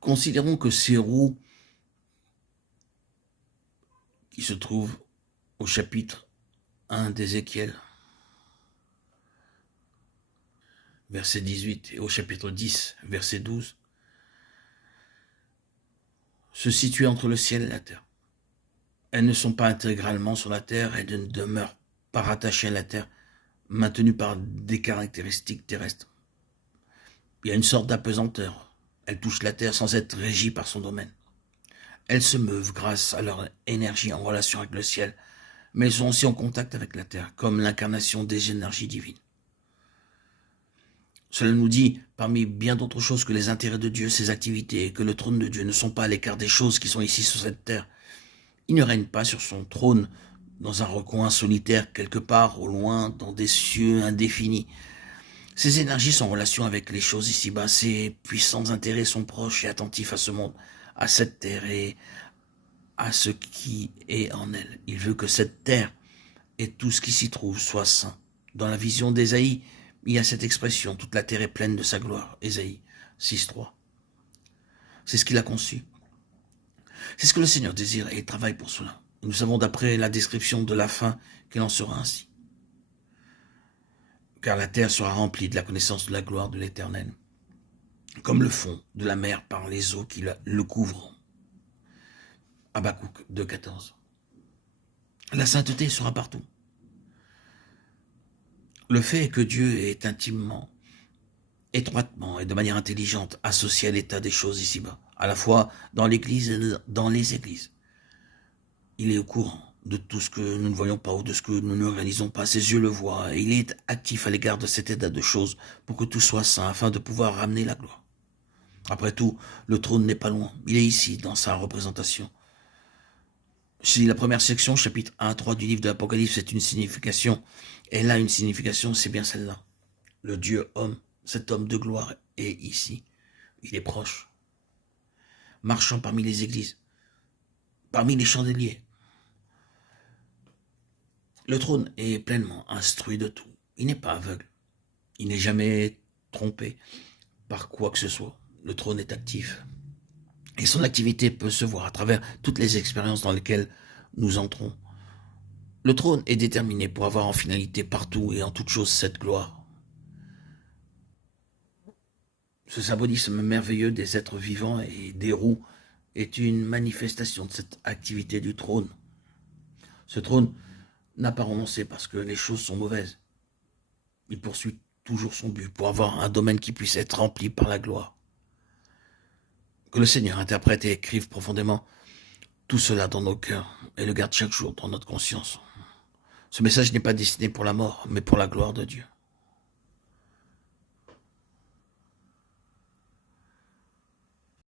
Considérons que ces roues qui se trouvent au chapitre 1 d'Ézéchiel, verset 18, et au chapitre 10, verset 12, se situent entre le ciel et la terre. Elles ne sont pas intégralement sur la terre et ne demeurent pas rattachées à la terre, maintenues par des caractéristiques terrestres. Il y a une sorte d'apesanteur. Elles touchent la terre sans être régies par son domaine. Elles se meuvent grâce à leur énergie en relation avec le ciel, mais elles sont aussi en contact avec la terre, comme l'incarnation des énergies divines. Cela nous dit, parmi bien d'autres choses, que les intérêts de Dieu, ses activités, et que le trône de Dieu ne sont pas à l'écart des choses qui sont ici sur cette terre. Il ne règne pas sur son trône dans un recoin solitaire quelque part au loin dans des cieux indéfinis. Ses énergies sont en relation avec les choses ici-bas. Ses puissants intérêts sont proches et attentifs à ce monde, à cette terre et à ce qui est en elle. Il veut que cette terre et tout ce qui s'y trouve soit saint. Dans la vision d'Ésaïe, il y a cette expression, toute la terre est pleine de sa gloire. Ésaïe 6.3. C'est ce qu'il a conçu. C'est ce que le Seigneur désire et il travaille pour cela. Nous savons d'après la description de la fin qu'il en sera ainsi. Car la terre sera remplie de la connaissance de la gloire de l'Éternel, comme le fond de la mer par les eaux qui le couvrent. Habakkuk 2.14. La sainteté sera partout. Le fait est que Dieu est intimement, étroitement et de manière intelligente associé à l'état des choses ici-bas, à la fois dans l'Église et dans les églises. Il est au courant de tout ce que nous ne voyons pas ou de ce que nous ne réalisons pas. Ses yeux le voient et il est actif à l'égard de cet état de choses pour que tout soit saint afin de pouvoir ramener la gloire. Après tout, le trône n'est pas loin. Il est ici dans sa représentation. Si la première section, chapitre 1 à 3 du livre de l'Apocalypse, c'est une signification, elle a une signification, c'est bien celle-là. Le Dieu homme, cet homme de gloire est ici. Il est proche. Marchant parmi les églises, parmi les chandeliers. Le trône est pleinement instruit de tout. Il n'est pas aveugle. Il n'est jamais trompé par quoi que ce soit. Le trône est actif. Et son activité peut se voir à travers toutes les expériences dans lesquelles nous entrons. Le trône est déterminé pour avoir en finalité partout et en toute chose cette gloire. Ce symbolisme merveilleux des êtres vivants et des roues est une manifestation de cette activité du trône. Ce trône n'a pas renoncé parce que les choses sont mauvaises. Il poursuit toujours son but pour avoir un domaine qui puisse être rempli par la gloire. Que le Seigneur interprète et écrive profondément tout cela dans nos cœurs et le garde chaque jour dans notre conscience. Ce message n'est pas destiné pour la mort, mais pour la gloire de Dieu.